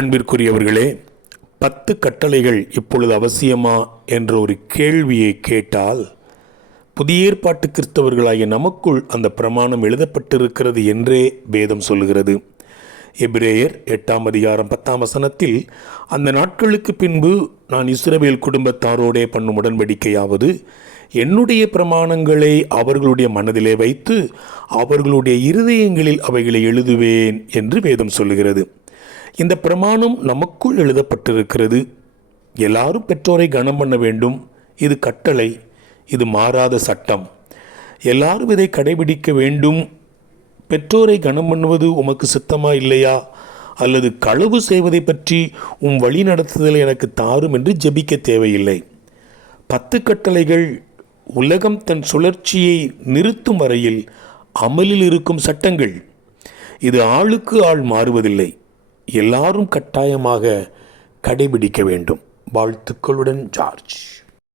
அன்பிற்குரியவர்களே, 10 கட்டளைகள் இப்பொழுது அவசியமா என்ற ஒரு கேள்வியை கேட்டால், புதிய ஏற்பாட்டு கிறிஸ்தவர்களாகிய நமக்குள் அந்த பிரமாணம் எழுதப்பட்டிருக்கிறது என்றே வேதம் சொல்லுகிறது. எபிரேயர் 8ஆம் அதிகாரம் 10ஆம் வசனத்தில், அந்த நாட்களுக்கு பின்பு நான் இஸ்ரவேல் குடும்பத்தாரோடே பண்ணும் உடன்படிக்கையாவது, என்னுடைய பிரமாணங்களை அவர்களுடைய மனதிலே வைத்து அவர்களுடைய இருதயங்களில் அவைகளை எழுதுவேன் என்று வேதம் சொல்லுகிறது. இந்த பிரமாணம் நமக்குள் எழுதப்பட்டிருக்கிறது. எல்லாரும் பெற்றோரை கனம் பண்ண வேண்டும். இது கட்டளை, இது மாறாத சட்டம். எல்லாரும் இதை கடைபிடிக்க வேண்டும். பெற்றோரை கனம் பண்ணுவது உமக்கு சித்தமா இல்லையா, அல்லது களவு செய்வதை பற்றி வழி நடத்துதல் எனக்கு தாரும் என்று ஜெபிக்க தேவையில்லை. 10 கட்டளைகள் உலகம் தன் சுழற்சியை நிறுத்தும் வரையில் அமலில் இருக்கும் சட்டங்கள். இது ஆளுக்கு ஆள் மாறுவதில்லை. எல்லாரும் கட்டாயமாக கடைபிடிக்க வேண்டும். வாழ்த்துக்களுடன் ஜார்ஜ்.